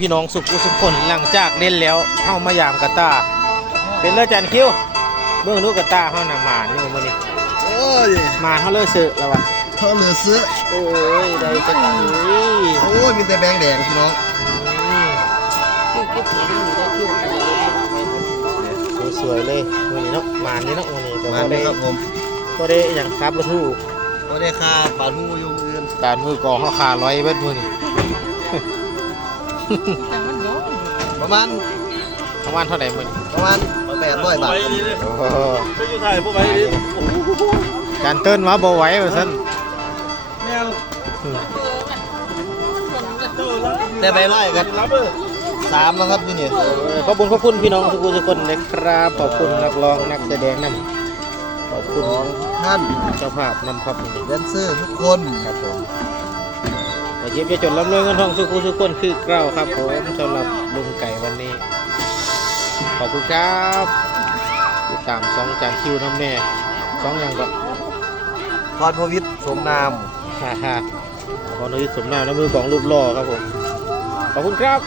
พี่น้องสุขคนหลังจากเล่นแล้วเข้ามายามกาตาเป็นเลือดจันคิวเบื้องดูกาตาเข้าหนาหมานี่มันนี่ โอ้ย มาเขาเลือดเสือแล้ววะ เท่าเหลือซื้อ โอ้ยได้จังเลย โอ้ยมีแต่แบงค์แดงพี่น้อง สวยเลยวันนี้เนาะหมานี่เนาะวันนี้แต่ มา ว่า เล ได้ ยครับผม ก็ได้อย่างครับประทู ก็ได้ค่าปลาทูอยู่อื่น การมือกองเขาขาร้อยเบ็ดมือนี่ ประมาณ ประมาณเท่าไหร่มือนี่ 800 บาทครับ โอ้โห ก็อยู่ไทยพวกไป การเติ้นมาบ่ไหวว่าซั่น แต่ใบไล่กัน รับเออ 3แล้วครับที่นี่ ขอบคุณพี่น้องทุกคนเลยครับขอบคุณนักร้องนักแสดงนำขอบคุณ ท่าน เจ้าภาพนำครับนี่ แดนเซอร์ทุกคน ครับผมอย่าเย็บอย่าจดร่ำรวยเงินทองสุขุสุขคนคือเกล้าครับผมสำหรับลุงไก่วันนี้ ขอบคุณครับติดตาม2จานคิวนำแน่2อย่างก็ พรพวิทย์สมนาม ฮ่าฮ่าขออนุญาตสมนามและมือกองรูปหล่อครับผม ขอบคุณครับ